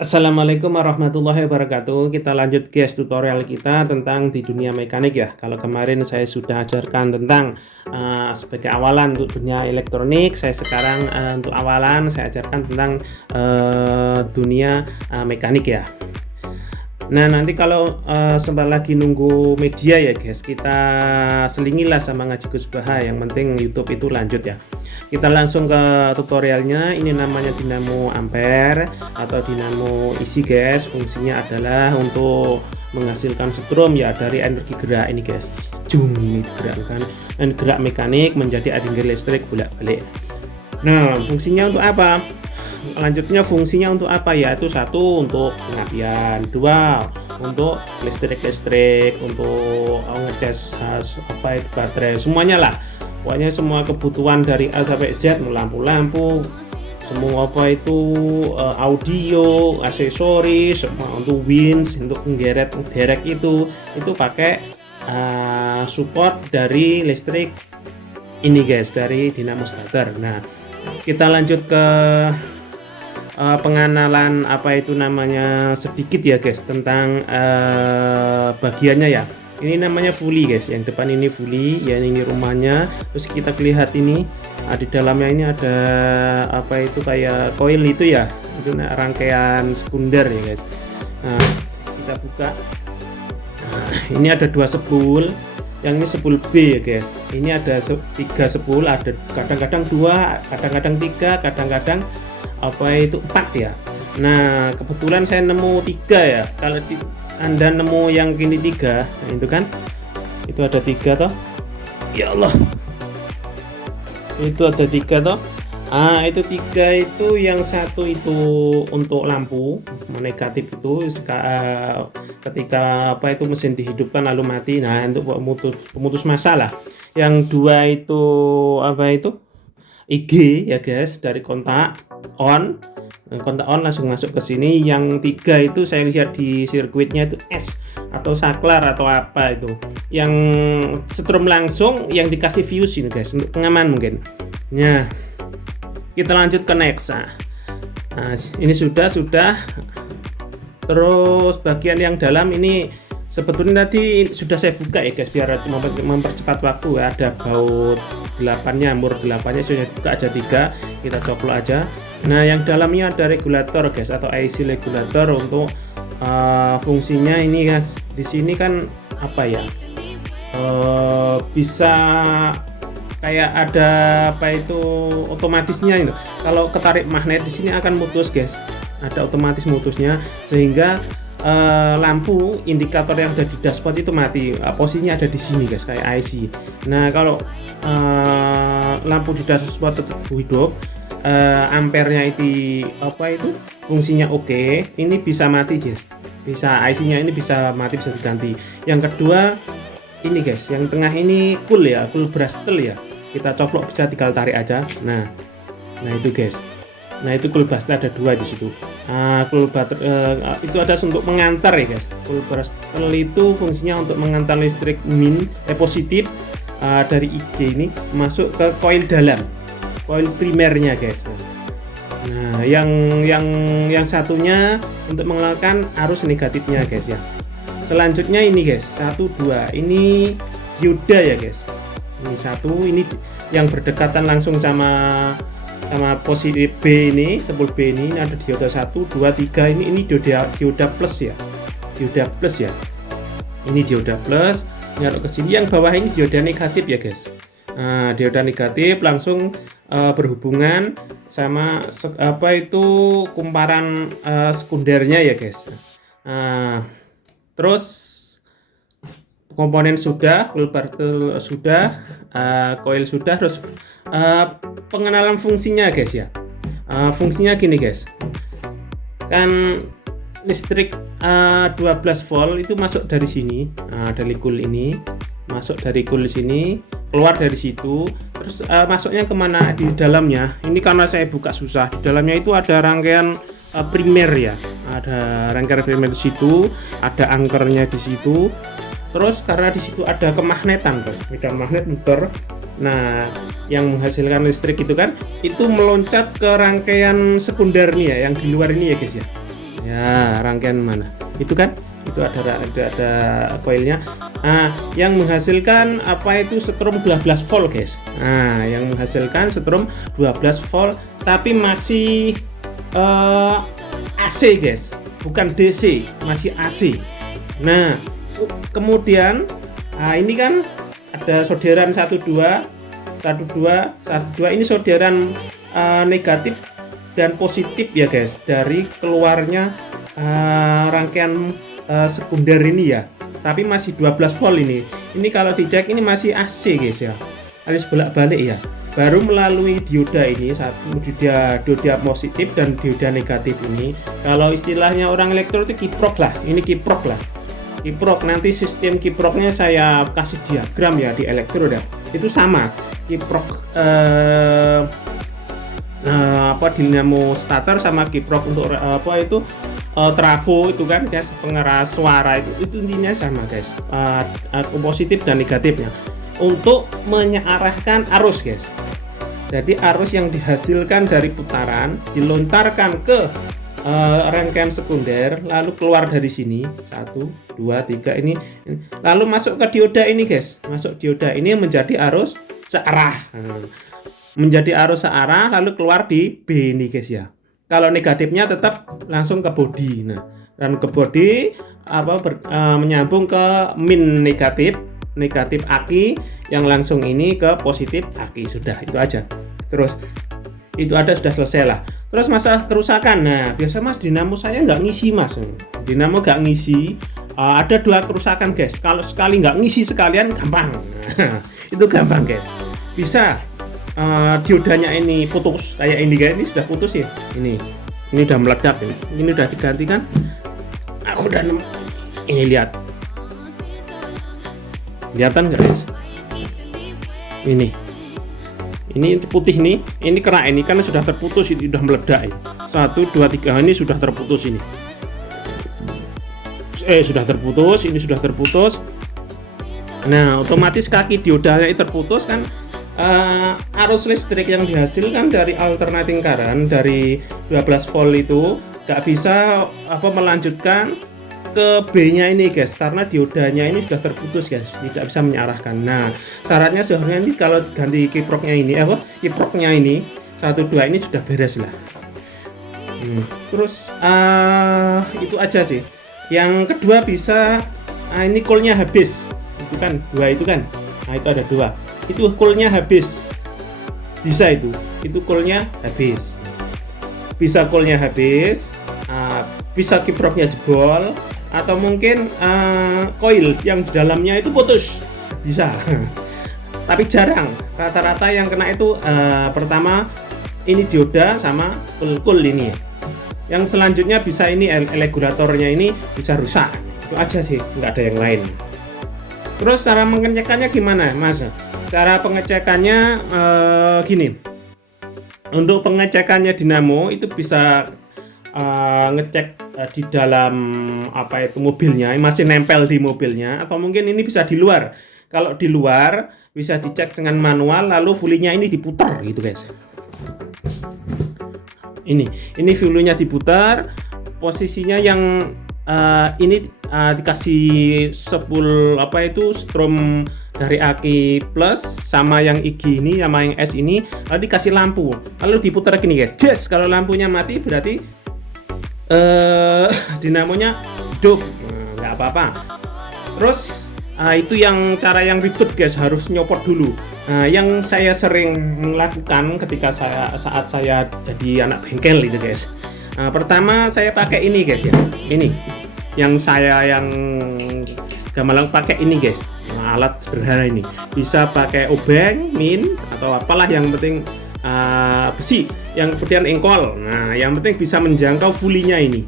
Assalamualaikum warahmatullahi wabarakatuh. Kita lanjut guys tutorial kita tentang di dunia mekanik ya. Kalau kemarin saya sudah ajarkan tentang sebagai awalan untuk dunia elektronik, saya sekarang untuk awalan saya ajarkan tentang dunia mekanik ya. Nah, nanti kalau sempat lagi nunggu media ya guys, kita selingilah sama Ngaji Gus Baha. Yang penting YouTube itu lanjut ya. Kita langsung ke tutorialnya. Ini namanya dinamo ampere atau dinamo isi guys. Fungsinya adalah untuk menghasilkan strom ya dari energi gerak ini guys. Jum, gerak kan, dan gerak mekanik menjadi energi listrik bolak-balik. Nah, fungsinya untuk apa? Lanjutnya fungsinya untuk apa ya? Itu satu untuk pengapian, dua untuk listrik, untuk ngecas apa itu baterai, semuanya lah. Pokoknya semua kebutuhan dari A sampai Z, lampu-lampu, semua apa itu audio, aksesoris, semua untuk winch, untuk menggeret derek itu pakai support dari listrik ini guys, dari dinamo starter. Nah, kita lanjut ke pengenalan apa itu namanya sedikit ya guys tentang bagiannya ya. Ini namanya fully guys, yang depan ini fully ya, ini rumahnya. Terus kita lihat ini di dalamnya ini ada apa itu kayak coil itu ya, itu rangkaian sekunder ya guys. Nah, kita buka. Nah, ini ada dua spool, yang ini spool B ya guys. Ini ada tiga spool, ada kadang-kadang dua, kadang-kadang tiga, kadang-kadang apa itu 4 ya. Nah, kebetulan saya nemu 3 ya. Kalau Anda nemu yang kini 3, nah itu kan itu ada 3 toh. Ya Allah, itu ada 3 toh. Itu 3 itu, yang satu itu untuk lampu negatif itu ketika apa itu mesin dihidupkan lalu mati. Nah, untuk pemutus massa lah. Yang 2 itu apa itu IG ya guys, dari kontak on langsung masuk ke sini. Yang 3 itu saya lihat di sirkuitnya itu S atau saklar atau apa itu, yang setrum langsung, yang dikasih fuse ini guys untuk pengaman mungkin. Nah, kita lanjut ke next. Nah, ini sudah terus bagian yang dalam ini sebetulnya tadi sudah saya buka ya guys, biar mempercepat waktu ya. Ada baut 8-nya, mur 8-nya sudah buka, ada 3, kita coplok aja. Nah, yang dalamnya ada regulator guys, atau IC regulator untuk fungsinya ini kan. Di sini kan apa ya, bisa kayak ada apa itu otomatisnya itu. Kalau ketarik magnet di sini akan mutus guys, ada otomatis mutusnya, sehingga lampu indikator yang ada di dashboard itu mati. Posisinya ada di sini guys, kayak IC. Nah, kalau lampu di dashboard tetap hidup, ampernya itu apa itu fungsinya oke, ini bisa mati guys, bisa IC-nya ini bisa mati, bisa diganti. Yang kedua ini guys, yang tengah ini cool ya, cool brustle ya, kita coplok bisa tinggal tarik aja. Nah itu guys, nah itu cool brustle ada 2 di situ. Cool itu ada untuk mengantar ya guys. Cool brustle itu fungsinya untuk mengantar listrik positif dari IG ini masuk ke coil dalam, coil primernya guys. Nah, yang satunya untuk mengeluarkan arus negatifnya guys ya. Selanjutnya ini guys, 1 2 ini dioda ya guys. Ini 1, ini yang berdekatan langsung sama posisi B ini, spool B ini ada dioda 1 2 3, ini dioda plus ya. Dioda plus ya. Ini dioda plus, nyarok ke sini. Yang bawah ini dioda negatif ya guys. Nah, dioda negatif langsung berhubungan sama apa itu kumparan sekundernya ya guys. Terus komponen sudah, coil bartel sudah, coil sudah. Terus pengenalan fungsinya guys ya. Fungsinya gini guys, kan listrik 12 volt itu masuk dari sini, dari coil ini, masuk dari coil sini, keluar dari situ. Terus masuknya kemana di dalamnya? Ini karena saya buka susah. Di dalamnya itu ada rangkaian primer ya, ada rangkaian primer di situ, ada angkernya di situ. Terus karena di situ ada kemagnetan tuh, medan magnet muter. Nah, yang menghasilkan listrik itu kan, itu meloncat ke rangkaian sekunder nih ya, yang di luar ini ya guys ya. Ya, rangkaian mana? Itu kan? Itu ada koilnya. Nah, yang menghasilkan apa itu setrum 12 volt, guys. Nah, yang menghasilkan setrum 12 volt tapi masih AC, guys. Bukan DC, masih AC. Nah, kemudian ini kan ada solderan 12 ini solderan negatif dan positif ya guys, dari keluarnya rangkaian sekunder ini ya, tapi masih 12 volt ini kalau dicek ini masih AC guys ya, harus bolak-balik ya, baru melalui dioda ini, satu dioda positif dan dioda negatif ini. Kalau istilahnya orang elektro itu kiprok lah, ini kiprok lah, kiprok. Nanti sistem kiproknya saya kasih diagram ya di elektro dah, itu sama kiprok dinamo starter sama kiprok untuk trafo itu kan guys, pengeras suara itu intinya sama guys, positif dan negatifnya untuk mengarahkan arus guys. Jadi arus yang dihasilkan dari putaran dilontarkan ke rangkaian sekunder, lalu keluar dari sini 1, 2, 3 ini, lalu masuk ke dioda ini guys, masuk dioda ini menjadi arus searah. Menjadi arus searah lalu keluar di B ini guys ya. Kalau negatifnya tetap langsung ke bodi. Nah, dan ke bodi menyambung ke min negatif aki yang langsung ini ke positif aki. Sudah, itu aja. Terus itu ada, sudah selesai lah. Terus masalah kerusakan. Nah, biasa mas dinamo saya nggak ngisi mas. Dinamo nggak ngisi. Ada 2 kerusakan guys. Kalau sekali nggak ngisi sekalian gampang. Itu gampang guys. Bisa diodanya ini putus kayak ini guys, ini sudah putus ya, ini udah meledak ini udah diganti kan, aku udah ini lihat kelihatan nggak guys, ini putih nih, ini kena ini kan sudah terputus, ini udah meledak ini. 1, 2, 3 ini sudah terputus ini, sudah terputus, ini sudah terputus. Nah, otomatis kaki diodanya itu terputus kan. Arus listrik yang dihasilkan dari alternating current dari 12 volt itu nggak bisa melanjutkan ke B-nya ini guys, karena diodanya ini sudah terputus guys, tidak bisa menyarahkan. Nah, syaratnya seharusnya ini kalau ganti kiproknya ini kiproknya ini 1, 2 ini sudah beres lah. Terus itu aja sih. Yang kedua bisa ini coolnya habis, itu kan 2 itu kan, nah itu ada 2 itu coolnya habis, bisa itu coolnya habis, bisa coolnya habis, bisa kiproknya jebol, atau mungkin koil yang di dalamnya itu putus, bisa. Tapi jarang, rata-rata yang kena itu pertama ini dioda sama coil ini, yang selanjutnya bisa ini regulatornya ini bisa rusak. Itu aja sih, nggak ada yang lain. Terus cara mengecekannya gimana mas? Cara pengecekannya gini, untuk pengecekannya dinamo itu bisa ngecek di dalam mobilnya, masih nempel di mobilnya, atau mungkin ini bisa di luar. Kalau di luar bisa dicek dengan manual, lalu fulinya ini diputar gitu guys. Ini fulinya diputar, posisinya yang ini dikasih spool strom dari aki plus sama yang IG ini sama yang S ini, lalu dikasih lampu, lalu diputar gini guys, yes. Kalau lampunya mati berarti dinamonya hidup, nggak apa-apa. Terus itu yang cara yang ribet guys, harus nyopot dulu. Yang saya sering lakukan ketika saat saya jadi anak bengkel itu guys, pertama saya pakai ini guys ya, ini yang gampang pakai ini guys. Alat sederhana ini bisa pakai obeng, min atau apalah, yang penting besi, yang kemudian engkol. Nah, yang penting bisa menjangkau fulinya ini,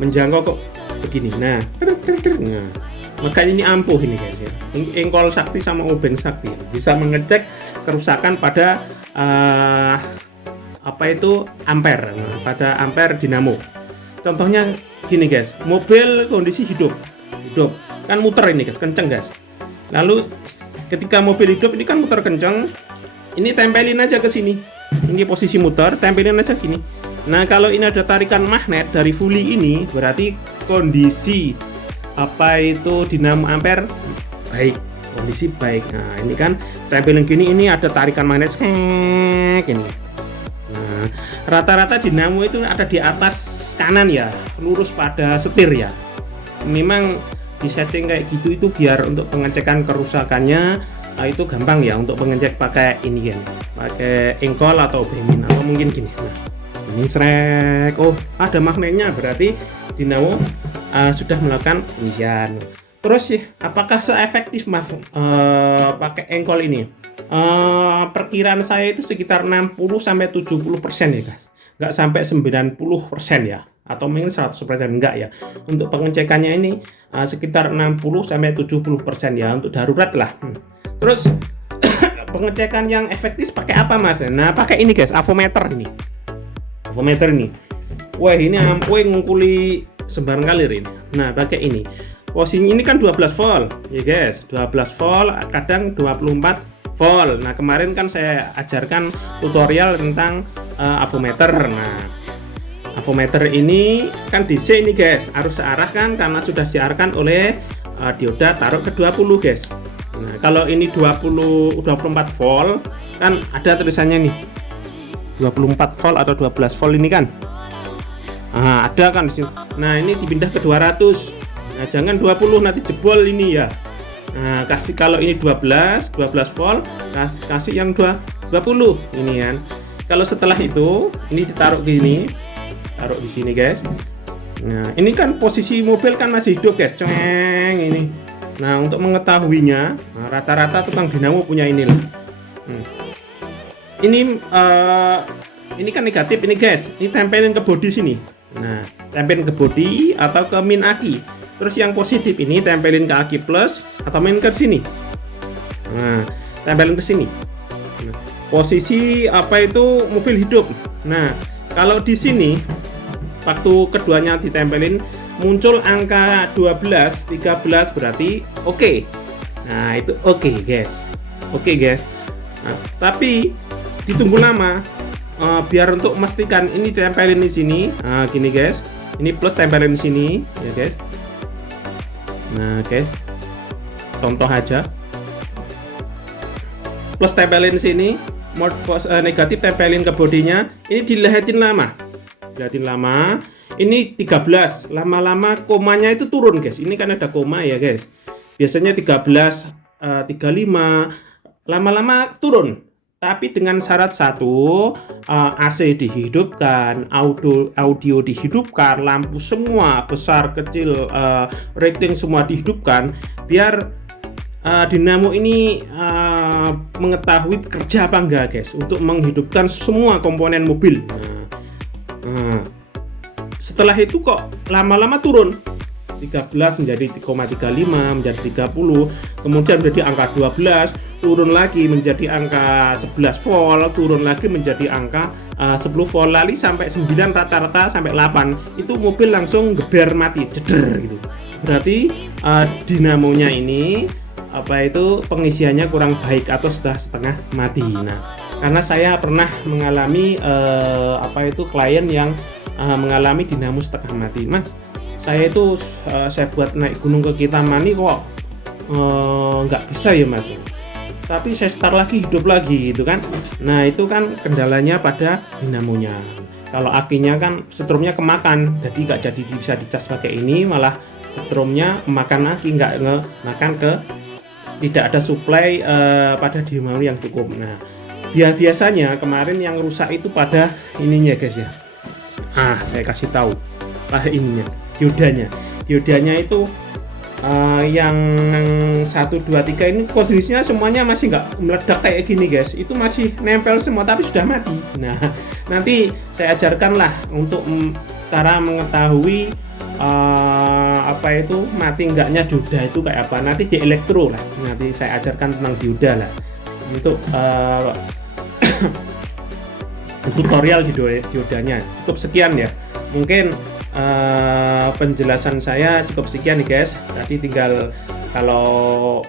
menjangkau kok begini. Nah, makanya ini ampuh ini guys ya. Engkol sakti sama obeng sakti bisa mengecek kerusakan pada ampere, pada ampere dinamo. Contohnya gini guys, mobil kondisi hidup kan muter ini guys, kenceng guys. Lalu ketika mobil hidup ini kan muter kencang, ini tempelin aja ke sini. Ini posisi muter, tempelin aja gini. Nah, kalau ini ada tarikan magnet dari fully ini, berarti kondisi dinamo ampere baik, kondisi baik. Nah, ini kan tempelin gini, ini ada tarikan magnet gini. Nah, rata-rata dinamo itu ada di atas kanan ya, lurus pada setir ya. Memang di setting kayak gitu itu biar untuk pengecekan kerusakannya itu gampang ya, untuk pengecek pakai ini kan, pakai engkol atau bemin atau mungkin gini. Nah, ini srek, oh ada magnetnya, berarti dinamo sudah melakukan pengisian. Terus sih, apakah seefektif mas pakai engkol ini? Perkiraan saya itu sekitar 60-70% ya guys, nggak sampai 90% ya, atau mungkin 100% enggak ya. Untuk pengecekannya ini sekitar 60-70% ya, untuk darurat lah. Terus pengecekan yang efektif pakai apa mas? Nah, pakai ini guys, avometer ini. Avometer ini. Wah, ini ampuh ngungkuli sembarang kalir ini. Nah, pakai ini. Posisinya ini kan 12 volt ya guys, 12 volt, kadang 24 volt. Nah, kemarin kan saya ajarkan tutorial tentang avometer. Nah, avometer ini kan DC ini guys, harus searah kan, karena sudah diarahkan oleh dioda taruh ke 20 guys. Nah, kalau ini 24 volt kan ada tulisannya nih 24 volt atau 12 volt ini kan. Nah, ada kan di sini. Nah, ini dipindah ke 200. Nah, jangan 20 nanti jebol ini ya. Nah, kasih kalau ini 12 volt, kasih yang 20 ini kan. Kalau setelah itu ini ditaruh gini, taruh di sini guys. Nah, ini kan posisi mobil kan masih hidup guys, ceng ini. Nah, untuk mengetahuinya, rata-rata tukang dinamo punya ini loh. Ini kan negatif ini guys. Ini tempelin ke bodi sini. Nah, tempelin ke bodi atau ke min aki. Terus yang positif ini tempelin ke aki plus atau min ke sini. Nah, tempelin ke sini. Nah, posisi mobil hidup. Nah, kalau di sini waktu keduanya ditempelin muncul angka 12, 13 berarti oke. Nah, itu oke guys. Oke guys. Nah, tapi ditunggu lama biar untuk memastikan ini tempelin di sini. Nah, gini guys. Ini plus tempelin di sini ya guys. Nah, guys. Contoh aja. Plus tempelin di sini, mode negatif tempelin ke bodinya. Ini dilihatin lama. Dilihatin lama. Ini 13, lama-lama komanya itu turun guys. Ini kan ada koma ya guys. Biasanya 13, 35, lama-lama turun. Tapi dengan syarat satu, AC dihidupkan, audio dihidupkan, lampu semua besar kecil, rating semua dihidupkan, biar dinamo ini mengetahui kerja apa enggak guys, untuk menghidupkan semua komponen mobil. Setelah itu kok lama-lama turun 13 menjadi 0,35 menjadi 30, kemudian menjadi angka 12, turun lagi menjadi angka 11 volt, turun lagi menjadi angka 10 volt, lalu sampai 9, rata-rata sampai 8, itu mobil langsung geber mati, jeder gitu. Berarti dinamonya ini pengisiannya kurang baik atau sudah setengah mati. Nah, karena saya pernah mengalami klien yang mengalami dinamo setengah mati. Mas, saya itu saya buat naik gunung ke Kintamani kok nggak bisa ya mas, tapi saya start lagi, hidup lagi gitu kan. Nah, itu kan kendalanya pada dinamonya. Kalau akinya kan setrumnya kemakan, jadi nggak jadi bisa dicas pakai ini, malah setrumnya kemakan aki, nggak makan tidak ada supply pada dinamo yang cukup. Nah, biasanya kemarin yang rusak itu pada ininya guys ya. Saya kasih tahu ininya, diodanya itu yang 1, 2, 3 ini posisinya semuanya masih nggak meledak kayak gini guys, itu masih nempel semua tapi sudah mati. Nah, nanti saya ajarkan lah untuk cara mengetahui mati enggaknya dioda itu kayak apa, nanti di elektro lah, nanti saya ajarkan tentang dioda lah. Untuk tutorial di diodanya cukup sekian ya, mungkin penjelasan saya cukup sekian nih guys. Tadi tinggal kalau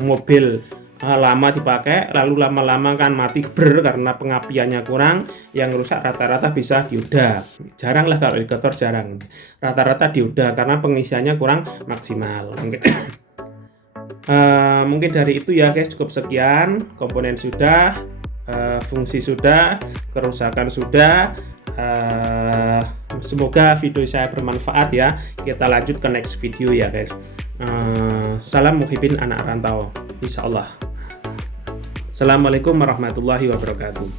mobil lama dipakai, lalu lama-lama kan mati ber karena pengapiannya kurang, yang rusak rata-rata bisa dioda. Jarang lah kalau indikator, jarang. Rata-rata dioda karena pengisiannya kurang maksimal. Mungkin dari itu ya guys, cukup sekian. Komponen sudah, fungsi sudah, kerusakan sudah. Semoga video saya bermanfaat ya. Kita lanjut ke next video ya guys. Salam muhibin anak rantau, insyaallah. Assalamualaikum warahmatullahi wabarakatuh.